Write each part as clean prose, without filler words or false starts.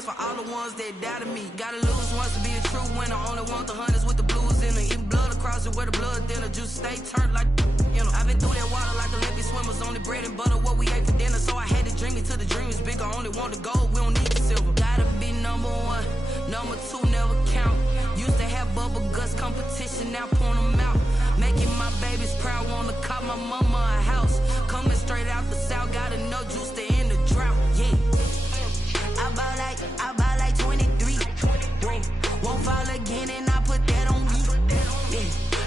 just for all the ones that doubted me. Gotta lose once to be a true winner. Only want the hunters with the blues in it. Even blood across it where the blood thinner. Juice stay turned like, you know. I've been through that water like Olympic swimmers. Only bread and butter what we ate for dinner. So I had to dream it till the dream is bigger. Only want the gold, we don't need the silver. Gotta be number one, number two never count. Used to have bubble guts competition, now point them out. Making my babies proud, wanna cop my mama a house. Coming straight out the south, gotta know juice to end the drought. Yeah. I bought like 23. Won't fall again and I put that on me. Yeah.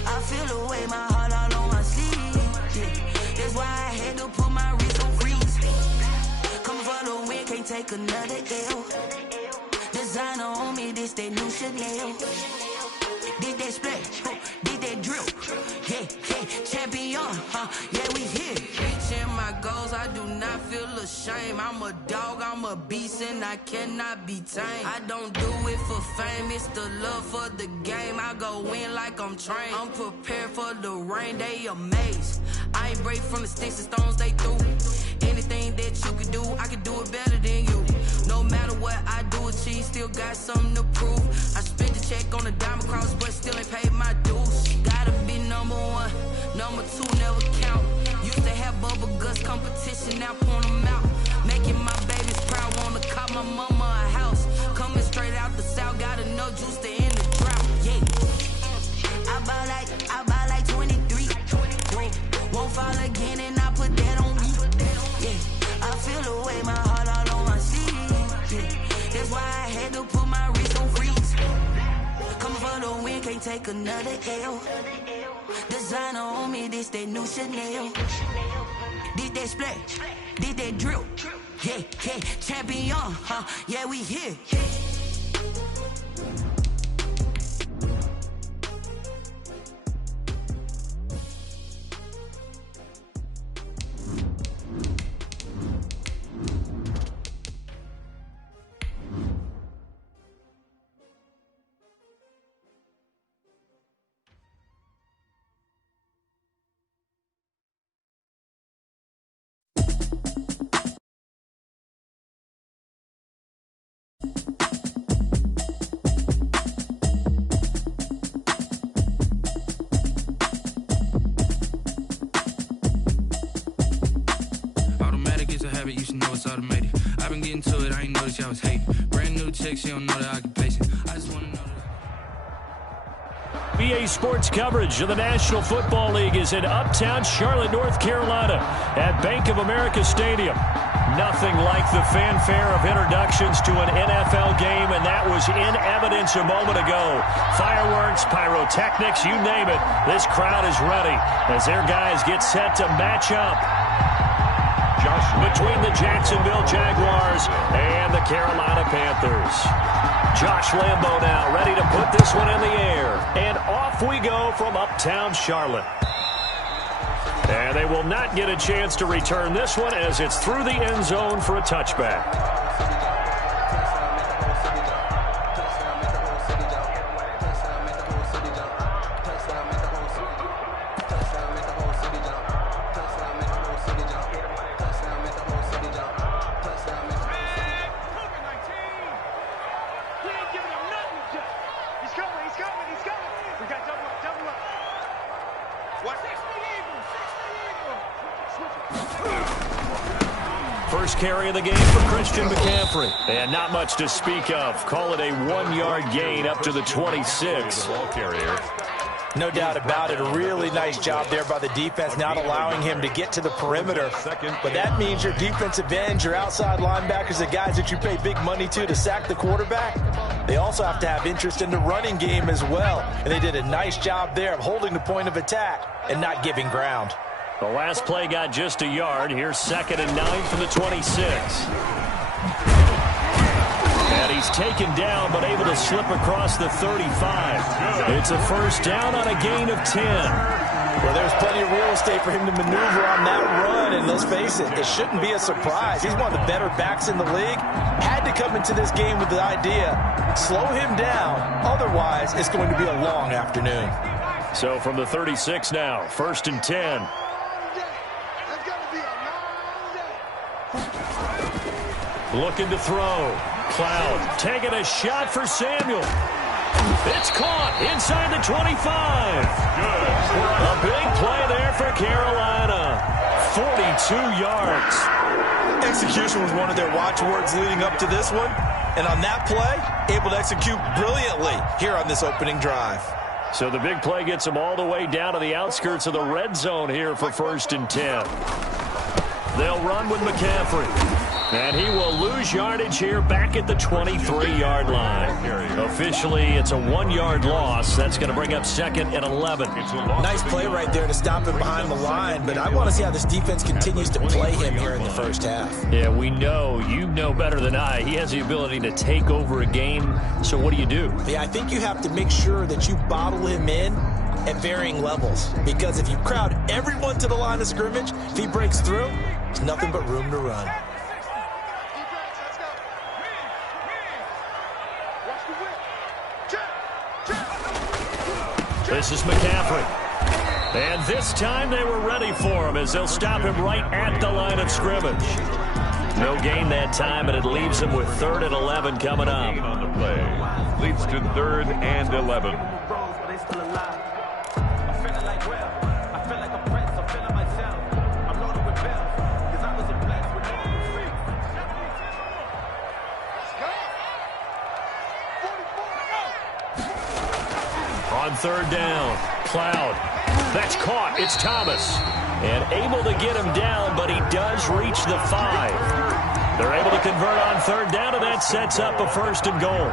I feel the way, my heart all on my sleeve. Yeah. That's why I had to put my wrist on freeze. Coming for the win, can't take another L. Designer on me, this that new Chanel. Did that splash, did that drill. Yeah, champion, yeah, we here. Reaching my goals, I do not feel ashamed. I'm a dog, I'm a beast, and I cannot be tamed. I don't do it for fame, it's the love for the game. I go in like I'm trained. I'm prepared for the rain, they amazed. I ain't break from the sticks and stones they threw. Anything that you can do, I can do it better than you. No matter what I do, achieve, still got something to prove. I spent the check on the diamond cross, but still ain't paid my dues. Gotta be number one, number two never count. Used to have bubble guts competition, now point them out. Making my babies proud, wanna cop my mama a house. Coming straight out the south, gotta know juice to end the drought. Yeah. I bought like 23. Won't fall again and I put that on me. Yeah. I feel the way, my heart all on my sleeve. Yeah. That's why I had to put my wrist on freeze. Coming for the win, can't take another L. Designer on me, this that new Chanel. Did that splash, did that drill. Yeah, champion, yeah, we here. You should know it's automated. I've been getting to it, I ain't noticed y'all was hating. Brand new chick, she don't know the occupation. I just wanna know that. BA Sports coverage of the National Football League is in Uptown Charlotte, North Carolina at Bank of America Stadium. Nothing like the fanfare of introductions to an NFL game, and that was in evidence a moment ago. Fireworks, pyrotechnics, you name it. This crowd is ready as their guys get set to match up between the Jacksonville Jaguars and the Carolina Panthers. Josh Lambo now ready to put this one in the air. And off we go from Uptown Charlotte. And they will not get a chance to return this one as it's through the end zone for a touchback. First carry of the game for Christian McCaffrey. And not much to speak of. Call it a 1-yard gain up to the 26. Ball carrier. No doubt about it. A really nice job there by the defense, not allowing him to get to the perimeter. But that means your defensive ends, your outside linebackers, the guys that you pay big money to sack the quarterback, they also have to have interest in the running game as well. And they did a nice job there of holding the point of attack and not giving ground. The last play got just a yard. Here's 2nd and 9 from the 26. And he's taken down, but able to slip across the 35. It's a first down on a gain of 10. Well, there's plenty of real estate for him to maneuver on that run, and let's face it, it shouldn't be a surprise. He's one of the better backs in the league. Had to come into this game with the idea, slow him down, otherwise it's going to be a long afternoon. So from the 36 now, 1st and 10. Looking to throw. Cloud taking a shot for Samuel. It's caught inside the 25. A big play there for Carolina. 42 yards. Execution was one of their watchwords leading up to this one. And on that play, able to execute brilliantly here on this opening drive. So the big play gets them all the way down to the outskirts of the red zone here for 1st and 10. They'll run with McCaffrey. And he will lose yardage here back at the 23-yard line. Officially, it's a 1-yard loss. That's going to bring up 2nd and 11. Nice play right there to stop him behind the line, but I want to see how this defense continues to play him here in the first half. Yeah, we know. You know better than I. He has the ability to take over a game. So what do you do? Yeah, I think you have to make sure that you bottle him in at varying levels, because if you crowd everyone to the line of scrimmage, if he breaks through, there's nothing but room to run. This is McCaffrey. And this time they were ready for him as they'll stop him right at the line of scrimmage. No gain that time, and it leaves him with 3rd and 11 coming up. On the play. Leads to 3rd and 11. On 3rd down, Cloud. That's caught. It's Thomas. And able to get him down, but he does reach the 5. They're able to convert on 3rd down, and that sets up a 1st and goal.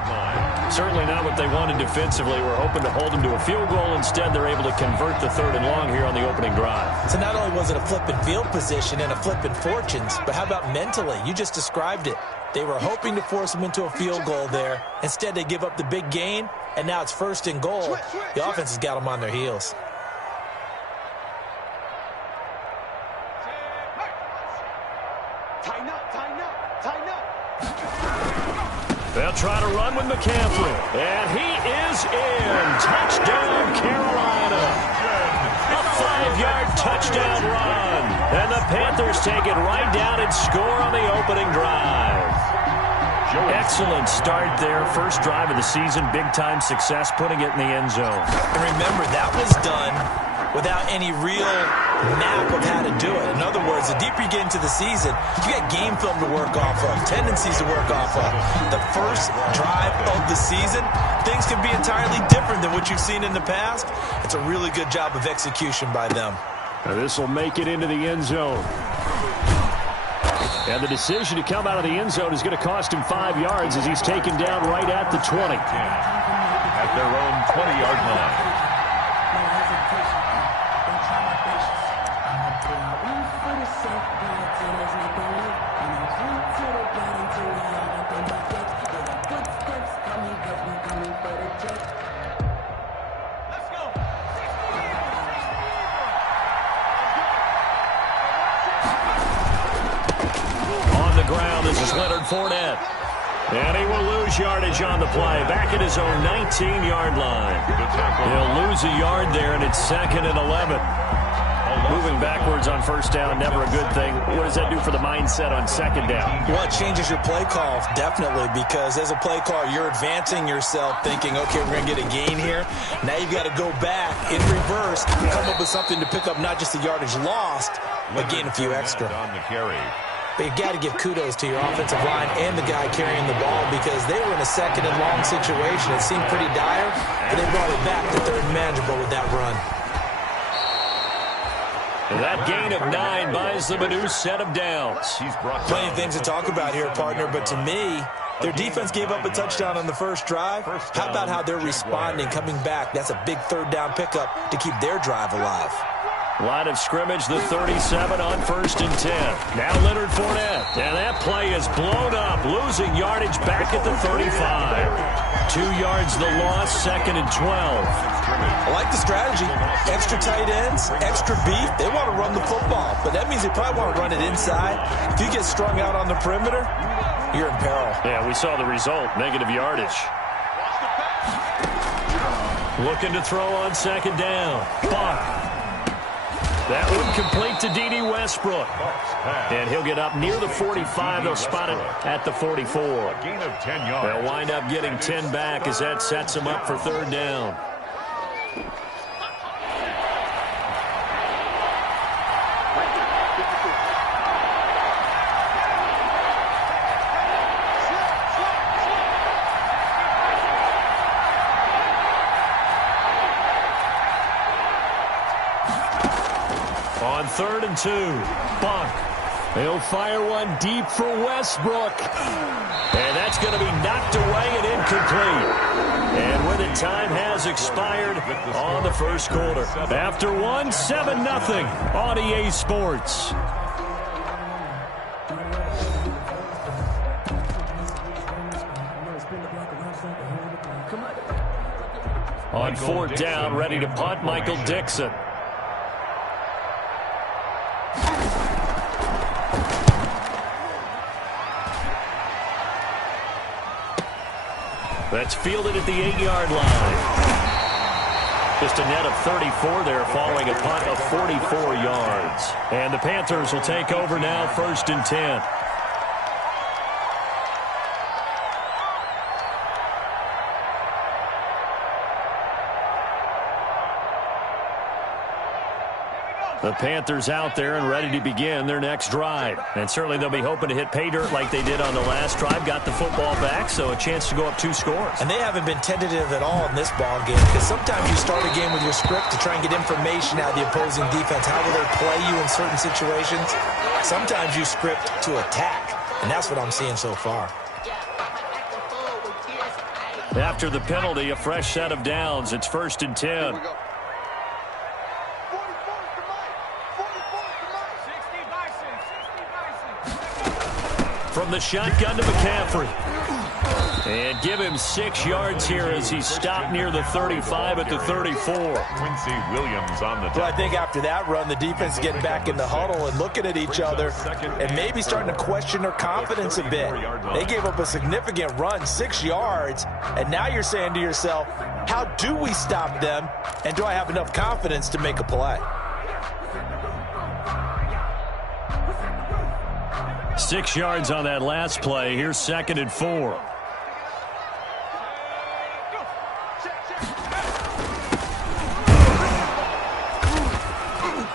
Certainly not what they wanted defensively. We're hoping to hold them to a field goal. Instead, they're able to convert the 3rd and long here on the opening drive. So not only was it a flipping field position and a flipping fortunes, but how about mentally? You just described it. They were hoping to force him into a field goal there. Instead, they give up the big gain, and now it's 1st and goal. The offense has got them on their heels. They'll try to run with McCaffrey. And he is in. Touchdown, Carolina. A 5-yard touchdown run. And the Panthers take it right down and score on the opening drive. Excellent start there. First drive of the season. Big-time success putting it in the end zone. And remember, that was done without any real map of how to do it. In other words, the deeper you get into the season, you got game film to work off of, tendencies to work off of. The first drive of the season, things can be entirely different than what you've seen in the past. It's a really good job of execution by them. Now this will make it into the end zone. And the decision to come out of the end zone is going to cost him 5 yards as he's taken down right at the 20. At their own 20-yard line. Fournette. And he will lose yardage on the play. Back at his own 19-yard line. He'll lose a yard there, and it's 2nd and 11. Moving backwards on 1st down, never a good thing. What does that do for the mindset on 2nd down? Well, it changes your play call, definitely, because as a play caller, you're advancing yourself thinking, okay, we're going to get a gain here. Now you've got to go back in reverse, come up with something to pick up not just the yardage lost, but gain a few extra. On the carry. But you got to give kudos to your offensive line and the guy carrying the ball, because they were in a 2nd and long situation. It seemed pretty dire, and they brought it back to 3rd and manageable with that run. And that gain of 9 buys them a new set of downs. Plenty of things to talk about here, partner, but to me, their defense gave up a touchdown on the first drive. How about how they're responding, coming back? That's a big 3rd down pickup to keep their drive alive. Line of scrimmage, the 37 on 1st and 10. Now Leonard Fournette. And that play is blown up, losing yardage back at the 35. 2 yards the loss, 2nd and 12. I like the strategy. Extra tight ends, extra beef. They want to run the football, but that means they probably want to run it inside. If you get strung out on the perimeter, you're in peril. Yeah, we saw the result, negative yardage. Looking to throw on 2nd down. Buck. That one complete to D.D. Westbrook. And he'll get up near the 45. They'll spot it at the 44. A gain of 10 yards. They'll wind up getting 10 back as that sets them up for third down. On 3rd and 2, Buck. They'll fire one deep for Westbrook. And that's going to be knocked away and incomplete. And with it, time has expired on the first quarter. After one, 7-0 on EA Sports. On 4th down, ready to punt, Michael Dixon. That's fielded at the 8-yard line. Just a net of 34 there, following a punt of 44 yards. And the Panthers will take over now, 1st and 10. The Panthers out there and ready to begin their next drive. And certainly they'll be hoping to hit pay dirt like they did on the last drive. Got the football back, so a chance to go up 2 scores. And they haven't been tentative at all in this ball game, because sometimes you start a game with your script to try and get information out of the opposing defense. How will they play you in certain situations? Sometimes you script to attack, and that's what I'm seeing so far. After the penalty, a fresh set of downs. It's 1st and 10. From the shotgun to McCaffrey. And give him 6 yards here as he's stopped near the 35 at the 34. Quincy Williams on the top. Well, I think after that run, the defense is getting back in the huddle and looking at each other and maybe starting to question their confidence a bit. They gave up a significant run, 6 yards, and now you're saying to yourself, how do we stop them, and do I have enough confidence to make a play? 6 yards on that last play. Here's 2nd and 4.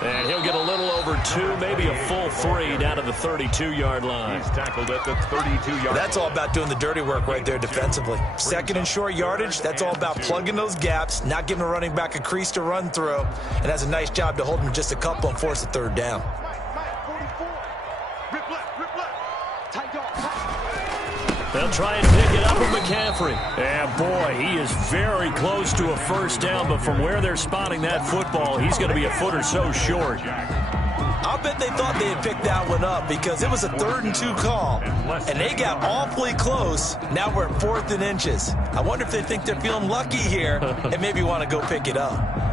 And he'll get a little over 2, maybe a full 3 down to the 32-yard line. He's tackled at the 32-yard line. That's all about doing the dirty work right there defensively. 2nd and short yardage, that's all about plugging those gaps, not giving a running back a crease to run through, and that's a nice job to hold him just a couple and force a 3rd down. They'll try and pick it up with McCaffrey. And, boy, he is very close to a 1st down, but from where they're spotting that football, he's going to be a foot or so short. I'll bet they thought they had picked that one up because it was a 3rd and 2 call, and they got awfully close. Now we're at 4th and inches. I wonder if they think they're feeling lucky here and maybe want to go pick it up.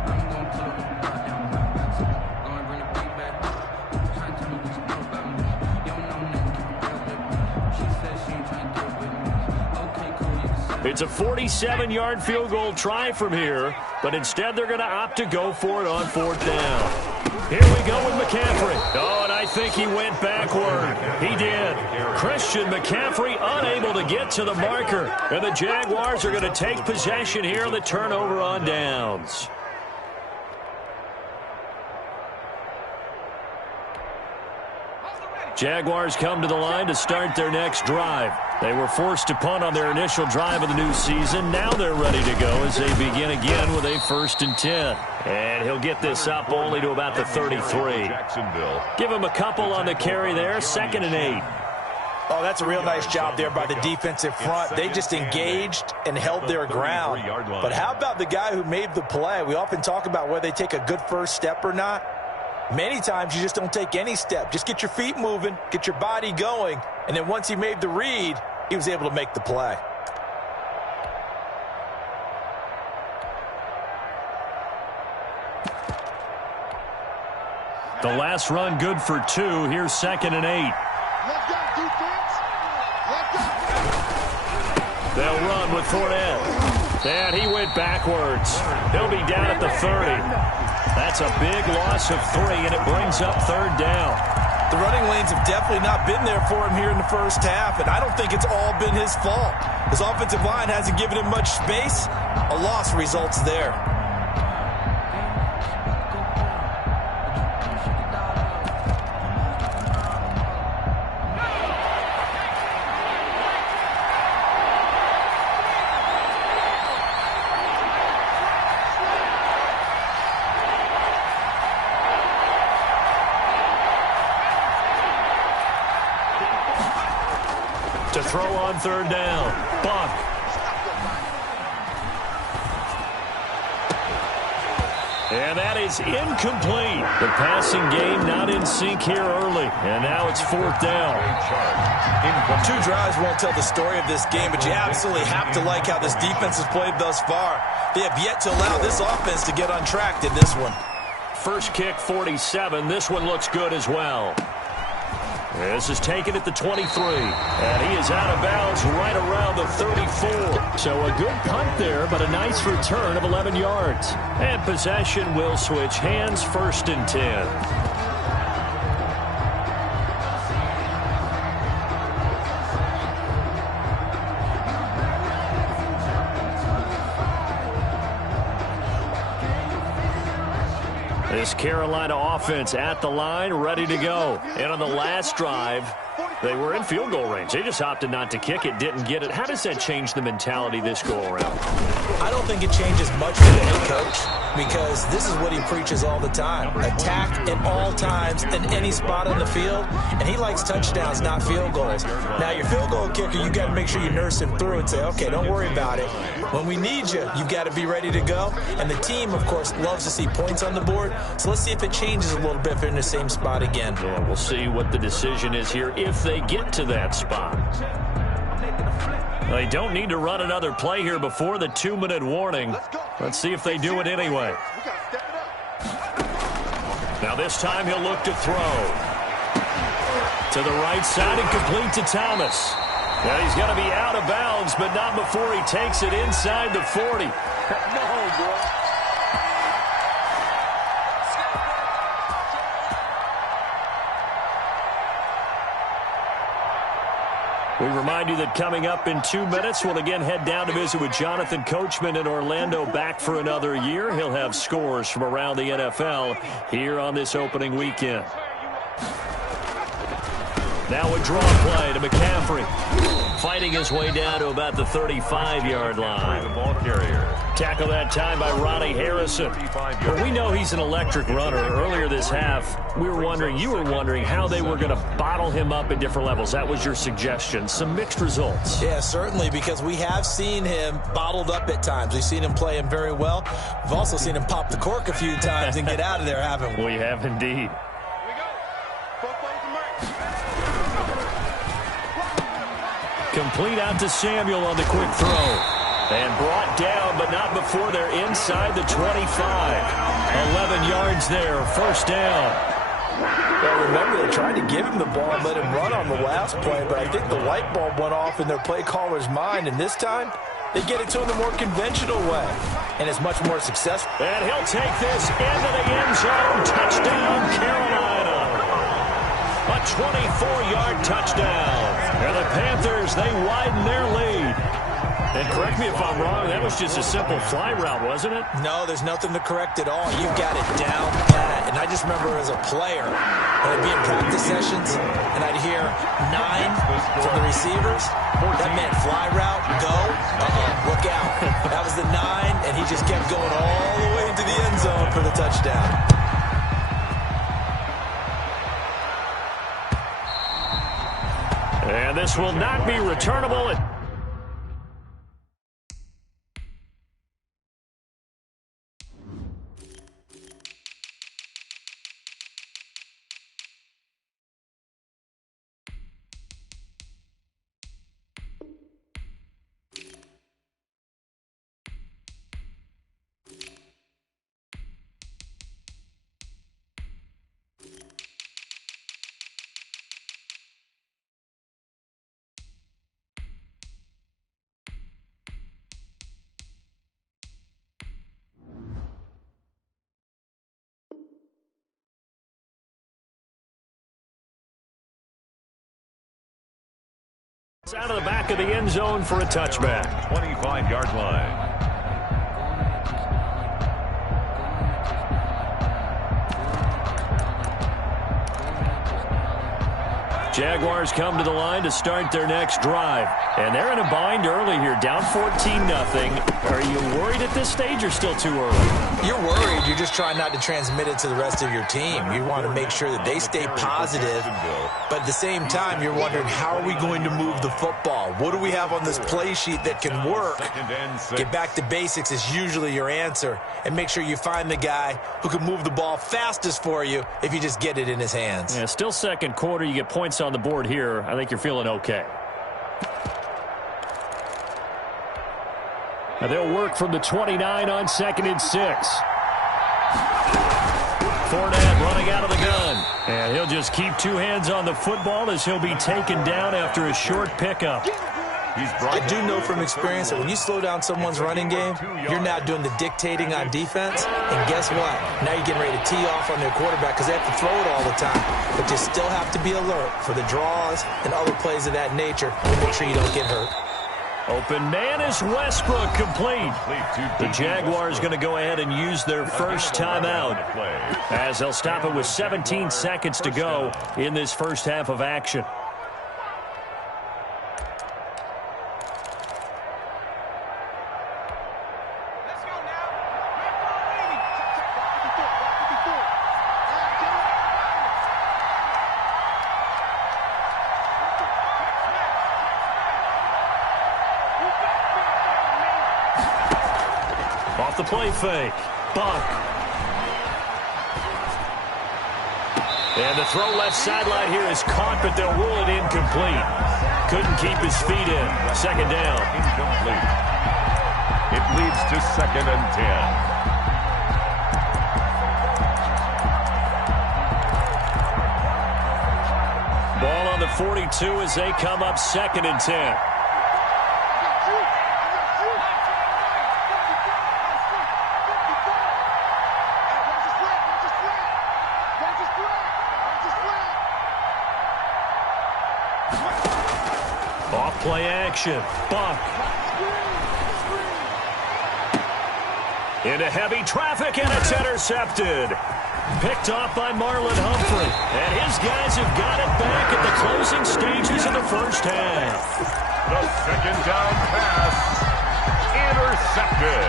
It's a 47-yard field goal try from here, but instead they're going to opt to go for it on 4th down. Here we go with McCaffrey. Oh, and I think he went backward. He did. Christian McCaffrey unable to get to the marker. And the Jaguars are going to take possession here on the turnover on downs. Jaguars come to the line to start their next drive. They were forced to punt on their initial drive of the new season. Now they're ready to go as they begin again with a 1st and 10. And he'll get this up only to about the 33. Give him a couple on the carry there. 2nd and 8. Oh, that's a real nice job there by the defensive front. They just engaged and held their ground. But how about the guy who made the play? We often talk about whether they take a good first step or not. Many times you just don't take any step. Just get your feet moving, get your body going, and then once he made the read, he was able to make the play. The last run good for 2. Here's 2nd and 8. They'll run with Fournette. And he went backwards. He'll be down at the 30. That's a big loss of 3, and it brings up 3rd down. The running lanes have definitely not been there for him here in the first half, and I don't think it's all been his fault. His offensive line hasn't given him much space. A loss results there. To throw on 3rd down. Buck. And that is incomplete. The passing game not in sync here early. And now it's 4th down. 2 drives won't tell the story of this game, but you absolutely have to like how this defense has played thus far. They have yet to allow this offense to get untracked in this one. First kick, 47. This one looks good as well. This is taken at the 23, and he is out of bounds right around the 34. So a good punt there, but a nice return of 11 yards. And possession will switch hands, 1st and 10. This Carolina offense at the line, ready to go. And on the last drive, they were in field goal range. They just opted not to kick it, didn't get it. How does that change the mentality this go-around? I don't think it changes much for the head coach because this is what he preaches all the time. Attack at all times in any spot on the field, and he likes touchdowns, not field goals. Now, your field goal kicker, you got to make sure you nurse him through and say, okay, don't worry about it. When we need you, you've got to be ready to go. And the team, of course, loves to see points on the board. So let's see if it changes a little bit if they're in the same spot again. Yeah, we'll see what the decision is here if they get to that spot. They don't need to run another play here before the 2-minute warning. Let's see if they do it anyway. Now this time he'll look to throw. To the right side and complete to Thomas. Now he's going to be out of bounds, but not before he takes it inside the 40. We remind you that coming up in 2 minutes, we'll again head down to visit with Jonathan Coachman in Orlando, back for another year. He'll have scores from around the NFL here on this opening weekend. Now a draw play to McCaffrey. Fighting his way down to about the 35-yard line. The ball carrier. Tackle that time by Ronnie Harrison. Well, we know he's an electric runner. Earlier this half, you were wondering how they were going to bottle him up at different levels. That was your suggestion. Some mixed results. Yeah, certainly, because we have seen him bottled up at times. We've seen him play him very well. We've also seen him pop the cork a few times and get out of there, haven't we? We have indeed. Complete out to Samuel on the quick throw. And brought down, but not before they're inside the 25. 11 yards there, 1st down. Well, remember, they tried to give him the ball and let him run on the last play, but I think the light bulb went off in their play caller's mind, and this time they get it to him the more conventional way, and it's much more successful. And he'll take this into the end zone. Touchdown, Carolina. A 24-yard touchdown. And the Panthers, they widen their lead. And correct me if I'm wrong, that was just a simple fly route, wasn't it? No, there's nothing to correct at all. You've got it down pat. And I just remember as a player, I'd be in practice sessions, and I'd hear 9 from the receivers. That meant fly route, go, look out. That was the 9, and he just kept going all the way into the end zone for the touchdown. And this will not be returnable. It's out of the back of the end zone for a touchback. 25-yard line. Jaguars come to the line to start their next drive. And they're in a bind early here, down 14-0. Are you worried at this stage or still too early? You're worried. You're just trying not to transmit it to the rest of your team. You want to make sure that they stay positive. But at the same time, you're wondering, how are we going to move the football? What do we have on this play sheet that can work? Get back to basics is usually your answer. And make sure you find the guy who can move the ball fastest for you if you just get it in his hands. Yeah, still second quarter. You get points on the board here. I think you're feeling okay. Now they'll work from the 29 on 2nd and 6. Fournette running out of the gun. And he'll just keep two hands on the football as he'll be taken down after a short pickup. I do know from experience that when you slow down someone's running game, you're now doing the dictating on defense. And guess what? Now you're getting ready to tee off on their quarterback because they have to throw it all the time. But you still have to be alert for the draws and other plays of that nature to make sure you don't get hurt. Open man is Westbrook, complete. The Jaguars going to go ahead and use their first timeout as they'll stop it with 17 seconds to go in this first half of action. Off the play fake. Buck. And the throw left sideline here is caught, but they'll rule it incomplete. Couldn't keep his feet in. Second down. Incomplete. It leads to 2nd and 10. Ball on the 42 as they come up 2nd and 10. Play action. Buck. Into heavy traffic, and it's intercepted. Picked off by Marlon Humphrey. And his guys have got it back at the closing stages of the first half. The 2nd down pass. Intercepted.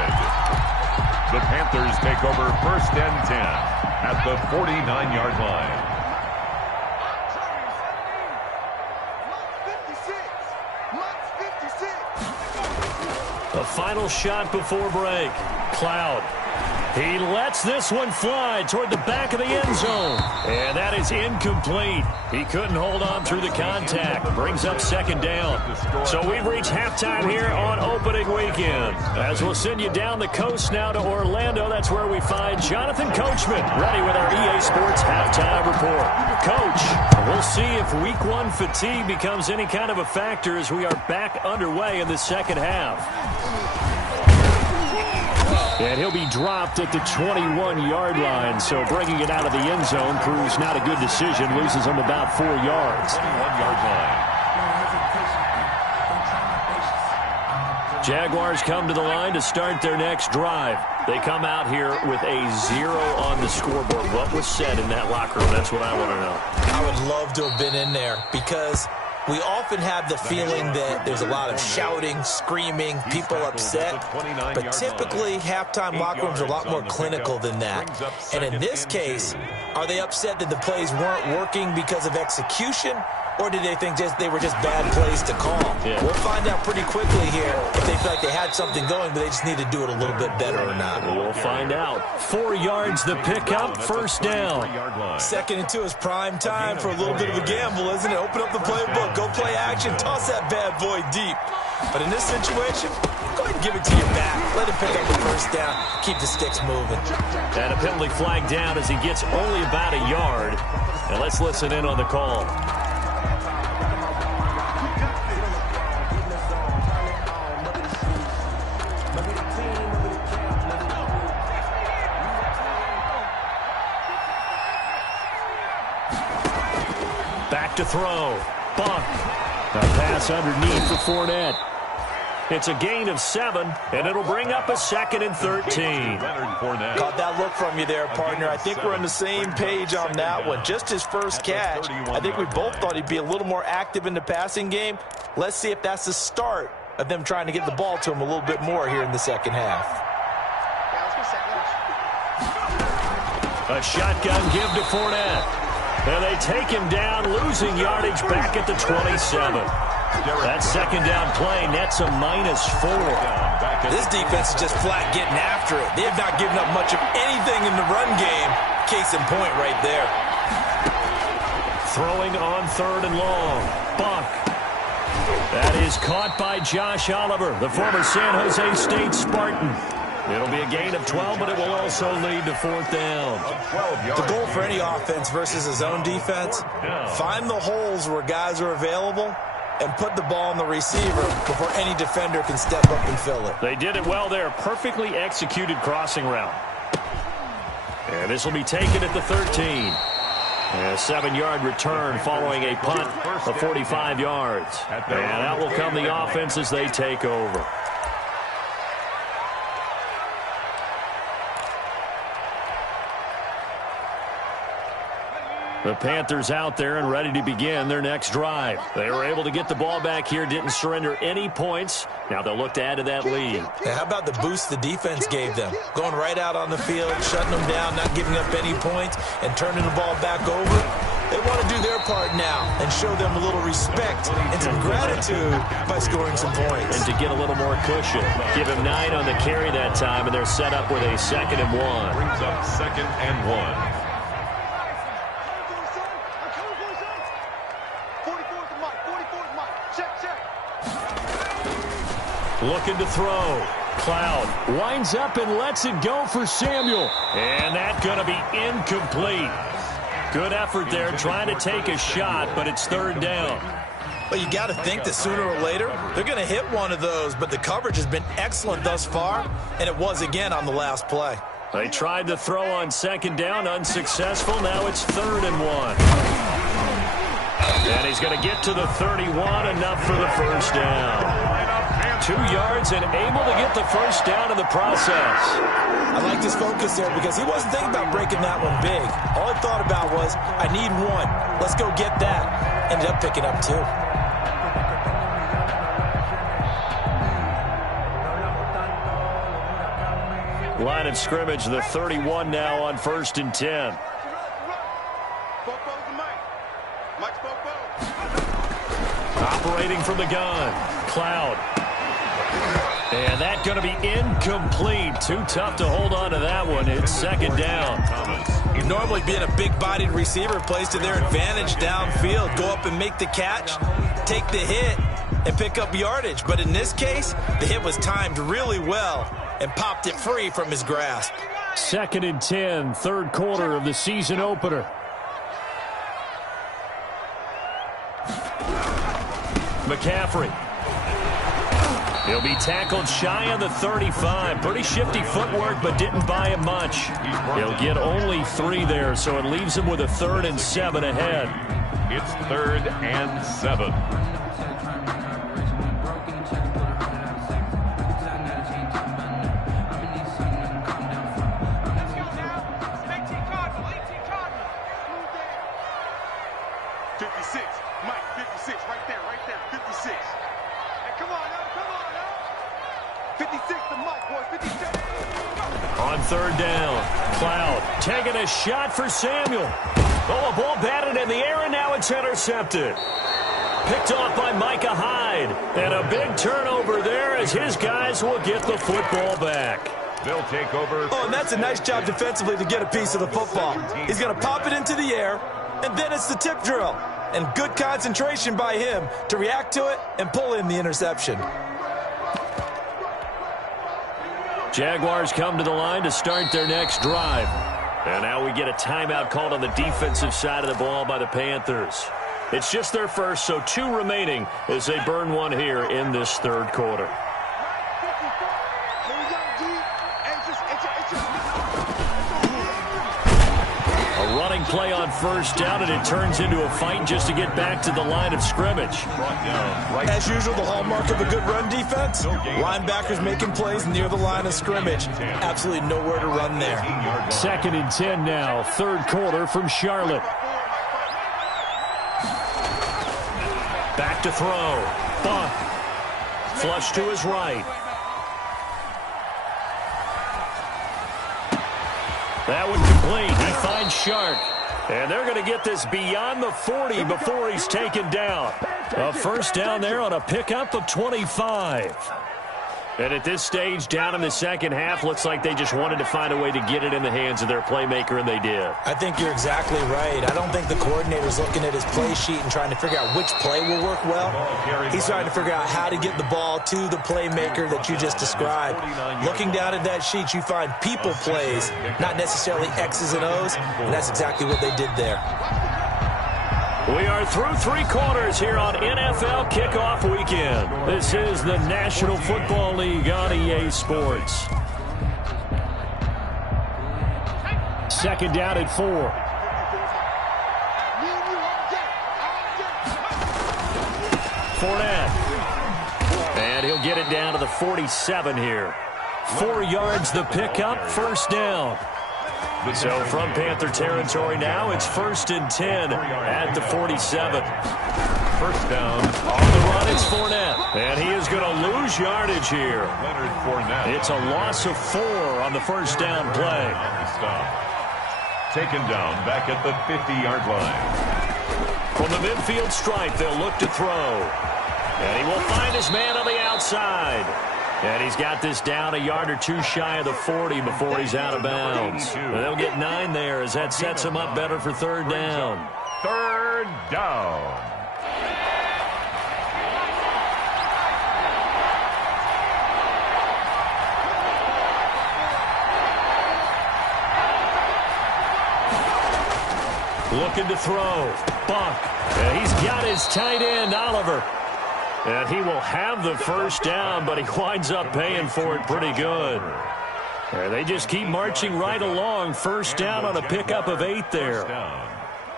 The Panthers take over 1st and 10 at the 49-yard line. The final shot before break. Cloud. He lets this one fly toward the back of the end zone. And that is incomplete. He couldn't hold on through the contact. Brings up 2nd down. So we've reached halftime here on opening weekend. As we'll send you down the coast now to Orlando. That's where we find Jonathan Coachman ready with our EA Sports halftime report. Coach, we'll see if week 1 fatigue becomes any kind of a factor as we are back underway in the second half. And he'll be dropped at the 21-yard line, so bringing it out of the end zone proves not a good decision. Loses him about 4 yards. 21-yard line. Jaguars come to the line to start their next drive. They come out here with a 0 on the scoreboard. What was said in that locker room? That's what I want to know. I would love to have been in there because we often have the feeling that there's a lot of shouting, screaming, people upset. But typically, halftime locker rooms are a lot more clinical than that. And in this case, are they upset that the plays weren't working because of execution? Or did they think they were just bad plays to call? Yeah. We'll find out pretty quickly here if they feel like they had something going, but they just need to do it a little bit better or not. We'll find out. 4 yards the pickup, first down. 2nd and 2 is prime time for a little bit of a gamble, isn't it? Open up the playbook, go play action, toss that bad boy deep. But in this situation, go ahead and give it to your back. Let him pick up the first down, keep the sticks moving. And a penalty flag down as he gets only about a yard. And let's listen in on the call. Back to throw. Buck. A pass underneath for Fournette. It's a gain of 7, and it'll bring up a 2nd and 13. Caught that look from you there, partner. I think we're on the same page on that one. Just his first catch. I think we both thought he'd be a little more active in the passing game. Let's see if that's the start of them trying to get the ball to him a little bit more here in the second half. A shotgun give to Fournette. And they take him down, losing yardage back at the 27. That second down play nets a -4. This defense is just flat getting after it. They have not given up much of anything in the run game. Case in point right there. Throwing on 3rd and long. Bunk. That is caught by Josh Oliver, the former San Jose State Spartan. It'll be a gain of 12, but it will also lead to 4th down. The goal for any offense versus a zone defense, find the holes where guys are available and put the ball on the receiver before any defender can step up and fill it. They did it well there. Perfectly executed crossing route. And this will be taken at the 13. A 7-yard return following a punt of 45 yards. And out will come the offense as they take over. The Panthers out there and ready to begin their next drive. They were able to get the ball back here, didn't surrender any points. Now they'll look to add to that lead. How about the boost the defense gave them? Going right out on the field, shutting them down, not giving up any points, and turning the ball back over. They want to do their part now and show them a little respect and some gratitude by scoring some points. And to get a little more cushion. Give him 9 on the carry that time, and they're set up with a 2nd and 1. Brings up 2nd and 1. Looking to throw. Cloud winds up and lets it go for Samuel. And that's going to be incomplete. Good effort there trying to take a shot, but it's 3rd down. Well, you got to think that sooner or later they're going to hit one of those, but the coverage has been excellent thus far, and it was again on the last play. They tried to throw on 2nd down, unsuccessful. Now it's 3rd and 1. And he's going to get to the 31, enough for the 1st down. 2 yards and able to get the 1st down in the process. I like his focus there because he wasn't thinking about breaking that one big. All he thought about was, I need 1. Let's go get that. Ended up picking up 2. Line of scrimmage, the 31 now on 1st and 10. Operating from the gun. Cloud. And that's going to be incomplete. Too tough to hold on to that one. It's 2nd down. Normally being a big-bodied receiver plays to their advantage downfield. Go up and make the catch, take the hit, and pick up yardage. But in this case, the hit was timed really well and popped it free from his grasp. 2nd and 10, 3rd quarter of the season opener. McCaffrey. He'll be tackled shy of the 35. Pretty shifty footwork, but didn't buy him much. He'll get only 3 there, so it leaves him with a 3rd and 7 ahead. It's 3rd and 7. On 3rd down, Cloud taking a shot for Samuel. Oh, a ball batted in the air, and now it's intercepted. Picked off by Micah Hyde. And a big turnover there as his guys will get the football back. They'll take over. Oh, and that's a nice job defensively to get a piece of the football. He's going to pop it into the air, and then it's the tip drill. And good concentration by him to react to it and pull in the interception. Jaguars come to the line to start their next drive. And now we get a timeout called on the defensive side of the ball by the Panthers. It's just their first, so 2 remaining as they burn one here in this 3rd quarter. running play on first down, and it turns into a fight just to get back to the line of scrimmage. As usual, the hallmark of a good run defense, linebackers making plays near the line of scrimmage. Absolutely nowhere to run there. 2nd and 10 now, 3rd quarter from Charlotte. Back to throw. Buck. Flush to his right. That one complete. He finds Shark. And they're going to get this beyond the 40 before he's taken down. A first down there on a pickup of 25. And at this stage, down in the second half, looks like they just wanted to find a way to get it in the hands of their playmaker, and they did. I think you're exactly right. I don't think the coordinator's looking at his play sheet and trying to figure out which play will work well. He's trying to figure out how to get the ball to the playmaker that you just described. Looking down at that sheet, you find people plays, not necessarily X's and O's, and that's exactly what they did there. We are through 3 quarters here on NFL Kickoff Weekend. This is the National Football League on EA Sports. 2nd down and 4. Fournette. And he'll get it down to the 47 here. 4 yards the pickup, first down. So from Panther territory now, it's 1st and 10 at the 47. First down. On the run, it's Fournette. And he is going to lose yardage here. It's a loss of 4 on the first down play. Taken down back at the 50-yard line. From the midfield stripe, they'll look to throw. And he will find his man on the outside. And he's got this down a yard or 2 shy of the 40 before he's out of bounds. And they'll get 9 there as that sets him up better for 3rd down. 3rd down. Looking to throw. Buck. And he's got his tight end, Oliver. And he will have the first down, but he winds up paying for it pretty good. And they just keep marching right along. First down on a pickup of 8 there.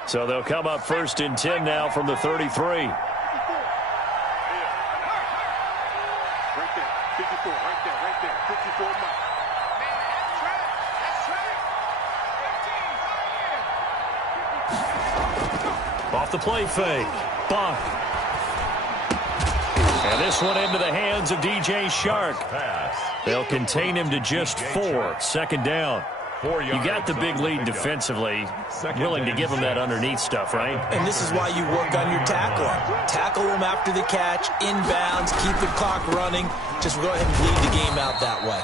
So they'll come up 1st and 10 now from the 33. Right there, 54, right there, 54 miles. Off the play fake. Buck. And this one into the hands of DJ Shark. They'll contain him to just 4. 2nd down. You got the big lead defensively. Willing to give him that underneath stuff, right? And this is why you work on your tackling. Tackle him after the catch, inbounds, keep the clock running. Just go ahead and lead the game out that way.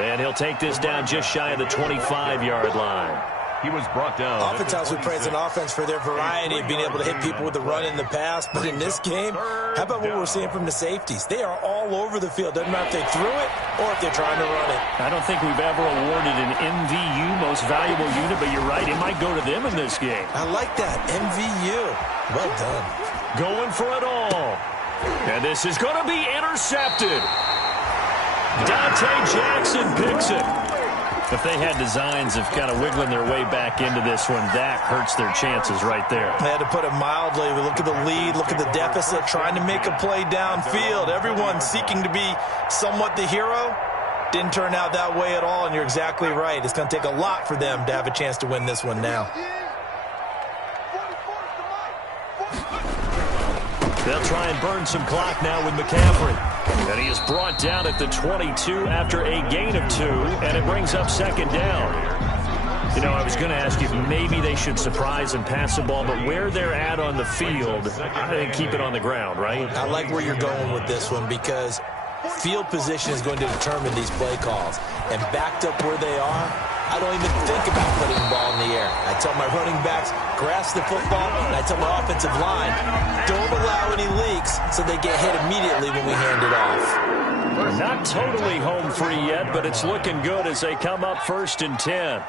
And he'll take this down just shy of the 25-yard line. He was brought down. Oftentimes we praise an offense for their variety of being able to hit people with the run in the pass. But in this game, how about what we're seeing from the safeties? They are all over the field. Doesn't matter if they threw it or if they're trying to run it. I don't think we've ever awarded an MVU, most valuable unit, but you're right. It might go to them in this game. I like that. MVU. Well done. Going for it all. And this is going to be intercepted. Dante Jackson picks it. If they had designs of kind of wiggling their way back into this one, that hurts their chances right there. They had to put it mildly. We look at the lead, look at the deficit, trying to make a play downfield. Everyone seeking to be somewhat the hero. Didn't turn out that way at all, and you're exactly right. It's going to take a lot for them to have a chance to win this one now. They'll try and burn some clock now with McCaffrey. And he is brought down at the 22 after a gain of 2, and it brings up 2nd down. You know, I was going to ask you if maybe they should surprise and pass the ball, but where they're at on the field, I think keep it on the ground, right? I like where you're going with this one because field position is going to determine these play calls. And backed up where they are, I don't even think about putting the ball in the air. I tell my running backs, grasp the football, and I tell my offensive line, don't allow any leaks so they get hit immediately when we hand it off. Not totally home free yet, but it's looking good as they come up 1st and 10.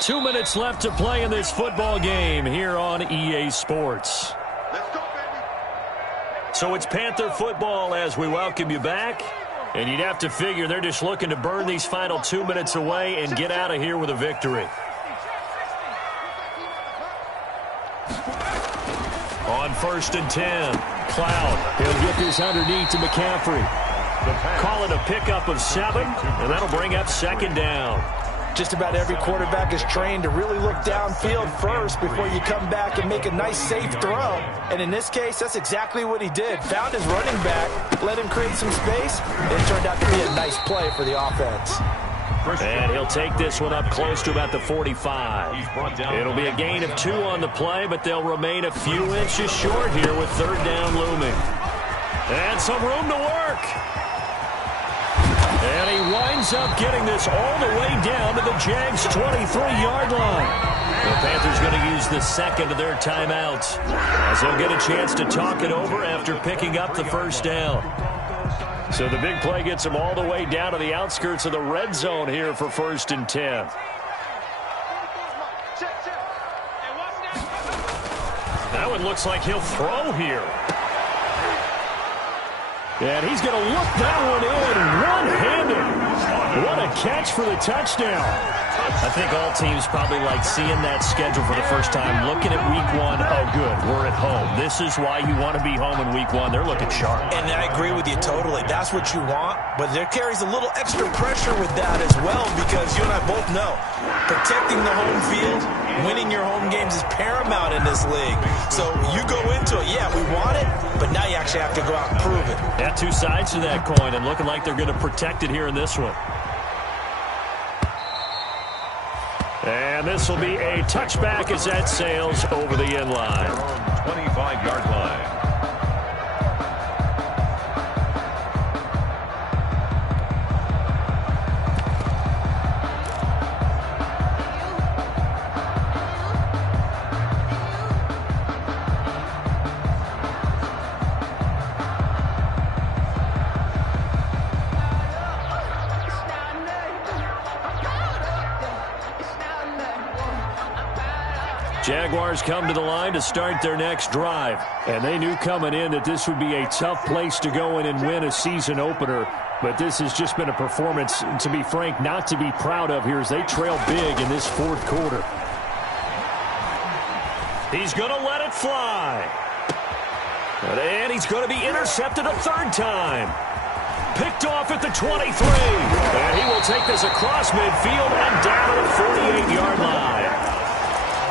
2 minutes left to play in this football game here on EA Sports. Let's go, baby. So it's Panther football as we welcome you back. And you'd have to figure they're just looking to burn these final 2 minutes away and get out of here with a victory. On 1st and 10, Cloud. He'll get this underneath to McCaffrey. Call it a pickup of 7, and that'll bring up 2nd down. Just about every quarterback is trained to really look downfield first before you come back and make a nice, safe throw. And in this case, that's exactly what he did. Found his running back, let him create some space, and it turned out to be a nice play for the offense. And he'll take this one up close to about the 45. It'll be a gain of 2 on the play, but they'll remain a few inches short here with 3rd down looming. And some room to work. And he winds up getting this all the way down to the Jags' 23-yard line. The Panthers going to use the 2nd of their timeouts, as they'll get a chance to talk it over after picking up the 1st down. So the big play gets him all the way down to the outskirts of the red zone here for 1st and 10. That one looks like he'll throw here. And he's going to look that one in one-handed. What a catch for the touchdown. I think all teams probably like seeing that schedule for the first time, looking at week 1. Oh, good, we're at home. This is why you want to be home in week 1. They're looking sharp. And I agree with you totally. That's what you want, but there carries a little extra pressure with that as well, because you and I both know protecting the home field, winning your home games is paramount in this league. So you go into it, yeah, we want it, but now you actually have to go out and prove it. Yeah, 2 sides to that coin, and looking like they're going to protect it here in this one. And this will be a touchback as that sails over the end line. 25-yard line. Jaguars come to the line to start their next drive. And they knew coming in that this would be a tough place to go in and win a season opener. But this has just been a performance, to be frank, not to be proud of here as they trail big in this 4th quarter. He's going to let it fly. And he's going to be intercepted a 3rd time. Picked off at the 23. And he will take this across midfield and down to the 48-yard line.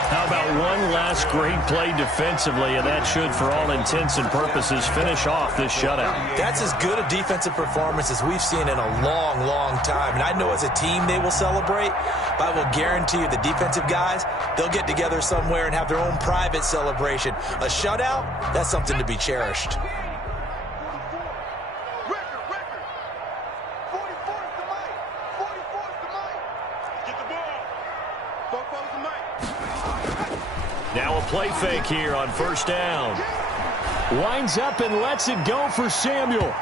How about one last great play defensively, and that should, for all intents and purposes, finish off this shutout. That's as good a defensive performance as we've seen in a long, long time. And I know as a team they will celebrate, but I will guarantee you the defensive guys, they'll get together somewhere and have their own private celebration. A shutout, that's something to be cherished. Now a play fake here on 1st down. Winds up and lets it go for Samuel.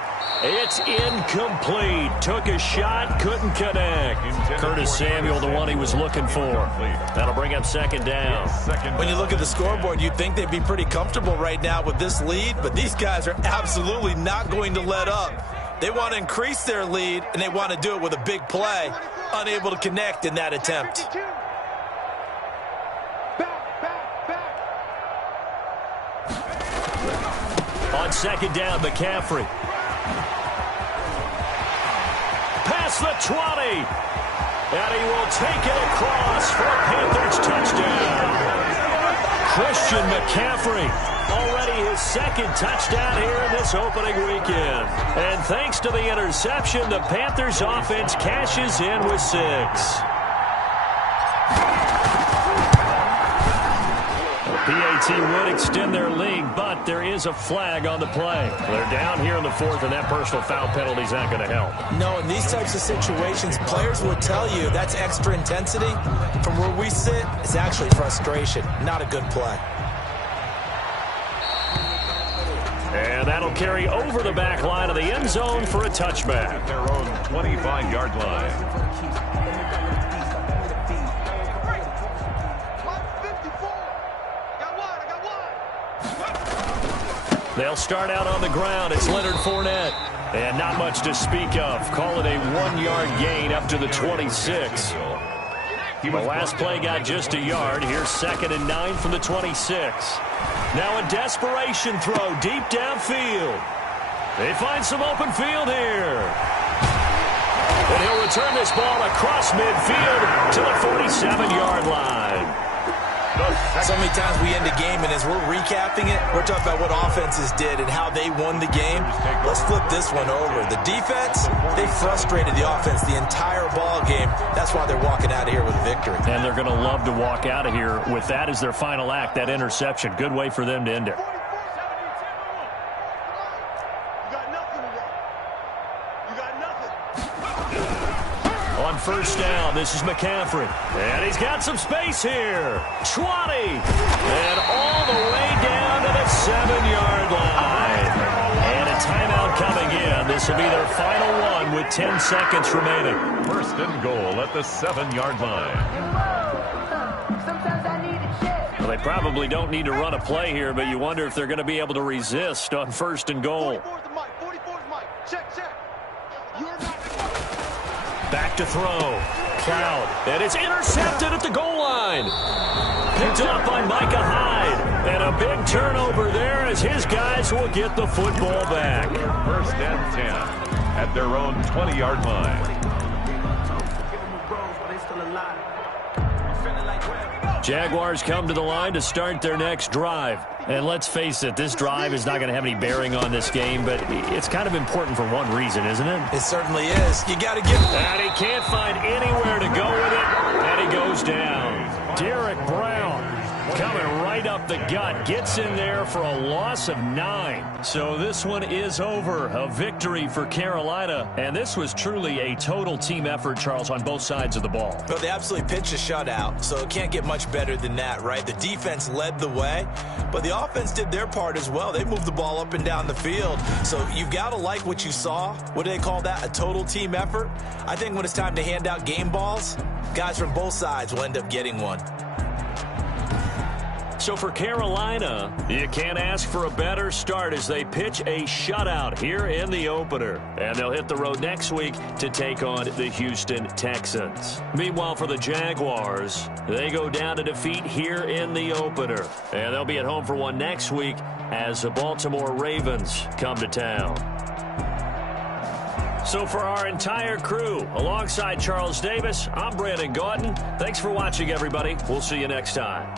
It's incomplete. Took a shot, couldn't connect. Curtis Samuel, the one he was looking for. That'll bring up 2nd down. When you look at the scoreboard, you'd think they'd be pretty comfortable right now with this lead, but these guys are absolutely not going to let up. They want to increase their lead, and they want to do it with a big play. Unable to connect in that attempt. On 2nd down, McCaffrey. Past the 20. And he will take it across for a Panthers touchdown. Christian McCaffrey, already his 2nd touchdown here in this opening weekend. And thanks to the interception, the Panthers offense cashes in with 6. PAT would extend their lead, but there is a flag on the play. They're down here in the 4th, and that personal foul penalty is not going to help. No, in these types of situations, players will tell you that's extra intensity. From where we sit, it's actually frustration, not a good play. And that'll carry over the back line of the end zone for a touchback. At their own 25-yard line. They'll start out on the ground. It's Leonard Fournette. And not much to speak of. Call it a 1-yard gain up to the 26. The last play got just a yard. Here's 2nd and 9 from the 26. Now a desperation throw deep downfield. They find some open field here. And he'll return this ball across midfield to the 47-yard line. So many times we end a game, and as we're recapping it, we're talking about what offenses did and how they won the game. Let's flip this one over. The defense, they frustrated the offense the entire ball game. That's why they're walking out of here with a victory. And they're going to love to walk out of here with that as their final act, that interception. Good way for them to end it. On first down, this is McCaffrey. And he's got some space here. 20. And all the way down to the 7-yard line. And a timeout coming in. This will be their final one with 10 seconds remaining. 1st and goal at the 7-yard line. Well, they probably don't need to run a play here, but you wonder if they're going to be able to resist on 1st and goal. 44's the mic. 44's mic. Check, check. You're not... Back to throw. Cloud. And it's intercepted at the goal line. Picked up by Micah Hyde. And a big turnover there as his guys will get the football back. 1st and 10 at their own 20-yard line. Jaguars come to the line to start their next drive. And let's face it, this drive is not going to have any bearing on this game, but it's kind of important for one reason, isn't it? It certainly is. You got to give... And he can't find anywhere to go with it, and he goes down. Derek Brown coming right up the gut, gets in there for a loss of 9. So this one is over. A victory for Carolina, and this was truly a total team effort, Charles, on both sides of the ball. Well, they absolutely pitched a shutout, so it can't get much better than that, right? The defense led the way, but the offense did their part as well. They moved the ball up and down the field, so you've got to like what you saw. What do they call that? A total team effort? I think when it's time to hand out game balls, guys from both sides will end up getting one. So for Carolina, you can't ask for a better start as they pitch a shutout here in the opener. And they'll hit the road next week to take on the Houston Texans. Meanwhile, for the Jaguars, they go down to defeat here in the opener. And they'll be at home for one next week as the Baltimore Ravens come to town. So for our entire crew, alongside Charles Davis, I'm Brandon Gaudin. Thanks for watching, everybody. We'll see you next time.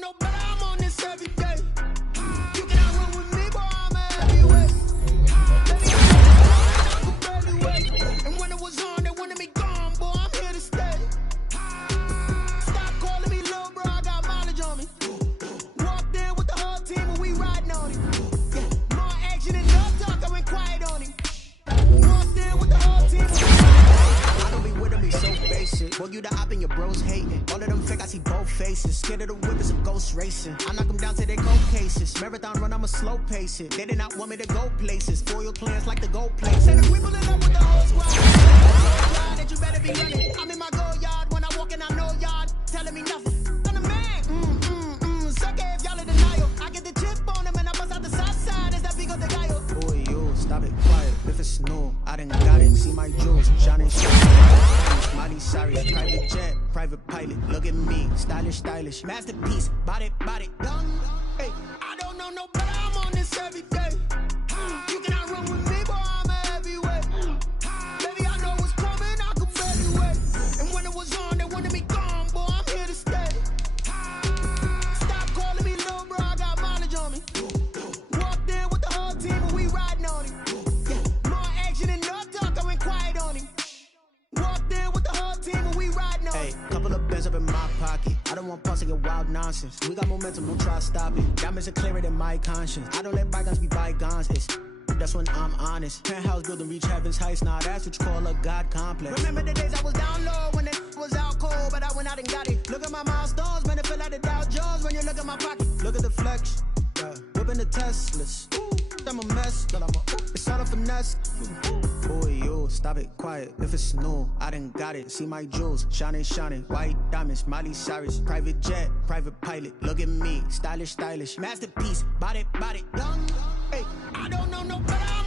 No, but I'm on this every day. You cannot run with me, boy, I'm a heavyweight. Baby, I could barely wait. And when it was on, they wanted me gone, boy, I'm here to stay. Stop calling me little bro, I got mileage on me. Walked in with the whole team and we riding on it. Yeah, more action and no talk, I went quiet on him. Walked in with the whole team and we riding on it. I don't be with him, he's so basic. Boy, you the op and your bros hating. All of them fake, I see both faces. Scared of the whip is a ghost racing. I knock them down to their cold cases. Marathon run, I'ma slow pace it. They did not want me to go places. Foil plans like the gold place. And if we pull it up with the whole squad, that you better be running. I'm in my go yard when I walk in, I know yard. Telling me nothing. I'm the man. Suck it if y'all in denial. I get the chip on them and I bust out the south side. Is that big of the guy? Boy, you stop it quiet. If it's new, I done got it. See my jewels, shining shit. Mighty sorry, private jet, private pilot. Look at me, stylish, masterpiece. Body, done. Hey, I don't know no better. I'm on this every day. You cannot run with me, boy. I'm a heavyweight. Baby, I know what's coming. I could barely wait. And when it was on, they wanted me gone, boy. I'm here to stay. Stop calling me little bro. I got mileage on me. Walked in with the whole team and we riding on him. Yeah, more action and no talk. I went quiet on him. Walked in with the whole team and we riding on. Hey, couple of bands up in my pocket. I don't want pulse to get wild nonsense. We got momentum, don't try to stop it. Diamonds are clearer than my conscience. I don't let bygones be bygones. It's that's when I'm honest. Penthouse building, reach heaven's heights, nah, that's what you call a God complex. Remember the days I was down low when it was out cold, but I went out and got it. Look at my milestones, man, it feel like the Dow Jones when you look at my pocket. Look at the flex, yeah. Whipping the Teslas. I'm a mess, but it's all a finesse. Boy, you stop it quiet. If it's new, I done got it. See my jewels, shining, shining. White diamonds, Miley Cyrus. Private jet, private pilot. Look at me, stylish, stylish. Masterpiece, body, young. Hey, I don't know no better.